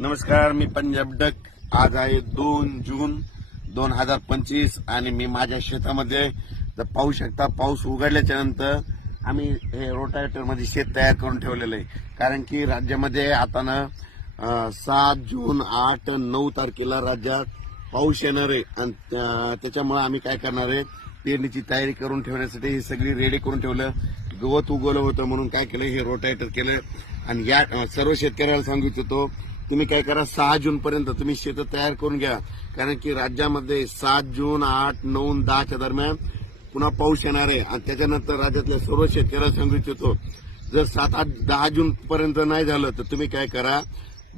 नमस्कार, मी पंजाब डक. आज आहे 2 जून 2025 आणि मी माझ्या शेतामध्ये पाहू शकता. पाऊस उघडल्याच्या नंतर आम्ही हे रोटावेटर मध्ये शेत तयार करून ठेवलेलं आहे. कारण की राज्यामध्ये आता ना 7 जून 8 9 तारखेला राज्यात पाऊस येणार आहे आणि त्याच्यामुळे आम्ही काय करणार आहे, पेरणीची तयारी करून ठेवण्यासाठी ही सगळी रेडी करून ठेवलं. गवत उगवलं होतं म्हणून काय केलं, हे रोटावेटर केलं. आणि या सर्व शेतकऱ्याला सांगू इच्छितो, तुम्ही काय करा, 6 जून पर्यंत तुम्ही शेत तयार करून घ्या. कारण की राज्यामध्ये 7 जून 8 9 10च्या दरम्यान पुन्हा पाऊस येणार आहे. आणि त्याच्यानंतर राज्यातल्या सर्व शेतकऱ्याला सांगू इच्छितो, जर 7 8 10 जून पर्यंत नाही झालं तर तुम्ही काय करा,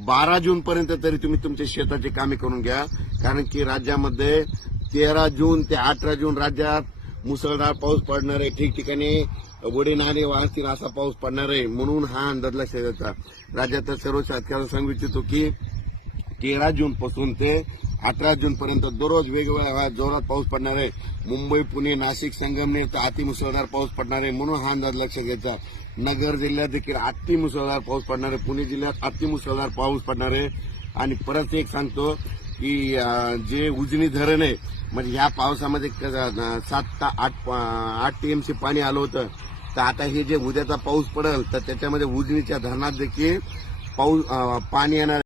12 जून पर्यंत तरी तुम्ही तुमच्या शेताची कामे करून घ्या. कारण की राज्यामध्ये 13 जून ते 18 जून राज्यात मुसळधार पाऊस पडणार आहे. ठिकठिकाणी वडे नाले वाहतील असा पाऊस पडणार आहे. म्हणून हा अंदाज लक्षात घ्यायचा. राज्यातल्या सर्व शेतकऱ्यांना सांगू इच्छितो की 13 जून पासून ते 18 जून पर्यंत दररोज वेगवेगळ्या जोरात पाऊस पडणार आहे. मुंबई, पुणे, नाशिक, संगमनेर तर अतिमुसळधार पाऊस पडणार आहे. म्हणून हा अंदाज लक्षात घ्यायचा. नगर जिल्ह्यात देखील अतिमुसळधार पाऊस पडणार आहे. पुणे जिल्ह्यात अतिमुसळधार पाऊस पडणार आहे. आणि परत एक सांगतो की जे उजनी धरण आहे, म्हणजे ह्या पावसामध्ये 7 ते 8 टीएमसी पाणी आलं होतं. तर आता हे जे उद्याचा पाऊस पडेल तर त्याच्यामध्ये उजनीच्या धरणात देखील पाणी येणार.